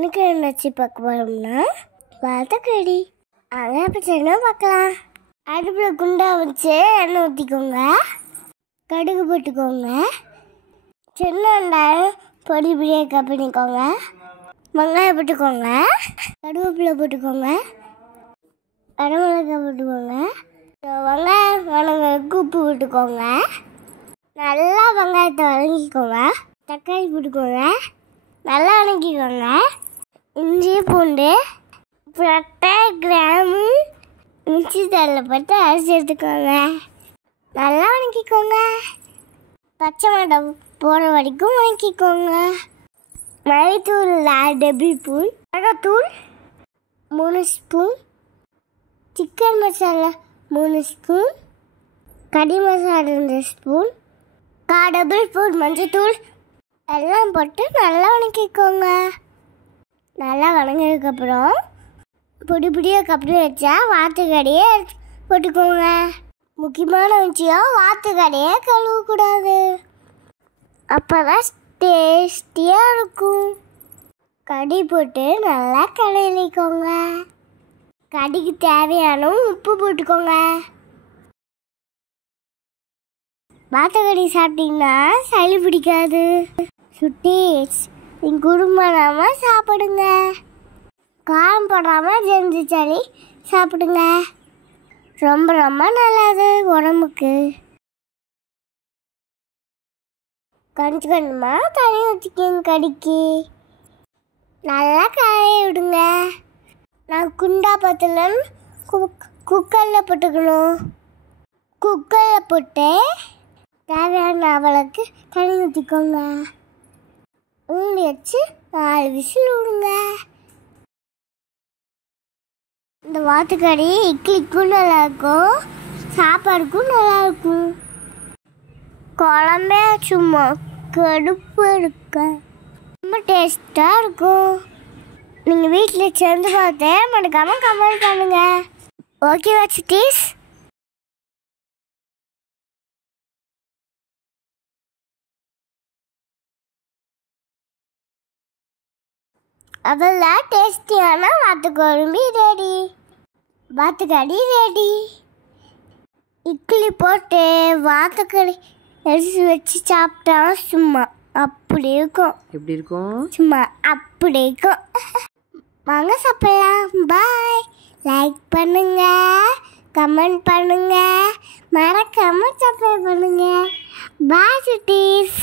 எனக்கு என்னாச்சு பார்க்க போகிறோம்னா வாழைக்கடி. அதை பற்றி என்ன பார்க்கலாம். அடுப்பில் குண்டா வச்சு எண்ணெய் ஊற்றிக்கோங்க, கடுகு போட்டுக்கோங்க, சின்ன வெங்காயம் பொடி பொடியாக கட் பண்ணிக்கோங்க, வெங்காயம் போட்டுக்கோங்க, கருவேப்பிலை போட்டுக்கோங்க, வரமிளகாய் போட்டுக்கோங்க, வெங்காயம் வணங்குறதுக்கு உப்பு போட்டுக்கோங்க. நல்லா வெங்காயத்தை வதங்கிக்கோங்க. தக்காளி போட்டுக்கோங்க, நல்லா வதங்கிக்கோங்க. இஞ்சி பூண்டு பட்டை கிராம்பு மிக்ஸி ஜாரில் போட்டு அரைச்சி எடுத்துக்கோங்க. நல்லா வதக்கிக்கோங்க. பச்சை மிளகாய் போகிற வரைக்கும் வதக்கிக்கோங்க. மல்லித்தூள் 4 டேபிள் ஸ்பூன், மிளகாத்தூள் 3 ஸ்பூன், சிக்கன் மசாலா 3 ஸ்பூன், கறி மசாலா 2 ஸ்பூன், 1/4 டேபிள் ஸ்பூன் மஞ்சத்தூள் எல்லாம் போட்டு நல்லா வதக்கிக்கோங்க. நல்லா வதங்கினதுக்கப்புறம் பொடி பொடியாக கப்பி வச்சா வாத்துக்கடையை போட்டுக்கோங்க. முக்கியமான விஷயம், வாத்துக்கடையை கழுவக்கூடாது, அப்போ தான் டேஸ்டியாக இருக்கும். கடி போட்டு நல்லா கலரிக்கோங்க. கடிக்கு தேவையான உப்பு போட்டுக்கோங்க. வாத்துக்கடி சாப்பிட்டீங்கன்னா சளி பிடிக்காது. சுட்டீஸ் நீங்கள் குடும்பமாக சாப்பிடுங்க. காரம் போடாமல் செஞ்சு சளி சாப்பிடுங்க. ரொம்ப ரொம்ப நல்லது உடம்புக்கு. கொஞ்சம் கொஞ்சமாக தண்ணி ஊற்றிக்கோங்க. கடிக்கு நல்லா காய விடுங்க. நான் குண்டா பத்தில் குக்கரில் போட்டுக்கணும். குக்கரில் போட்டு தேவையான அவளுக்கு தண்ணி ஊற்றிக்கோங்க. ஊண்டி வச்சு 4 விசில் விடுங்க. இந்த வாத்துக்கறி இட்லிக்கும் நல்லாயிருக்கும், சாப்பாடுக்கும் நல்லாயிருக்கும். குழம்பே சும்மா கடுப்பு எடுக்க ரொம்ப டேஸ்ட்டாக இருக்கும். நீங்கள் வீட்டில் சேர்ந்து பார்த்து மறக்காமல் கமெண்ட் பண்ணுங்கள். ஓகேவா சிட்டீஸ்? அதெல்லாம் டேஸ்டியான வாத்துக்குழம்பு ரெடி. வாத்துக்கறி ரெடி. இட்லி போட்டு வாத்துக்கறி எடுத்து வச்சு சாப்பிட்டா சும்மா அப்படி இருக்கும். எப்படி இருக்கும்? சும்மா அப்படி இருக்கும். வாங்க சாப்பிடலாம். பாய். லைக் பண்ணுங்க, கமெண்ட் பண்ணுங்க, மறக்காம சப்ஸ்கிரைப் பண்ணுங்க. பாய் சிட்டீஸ்.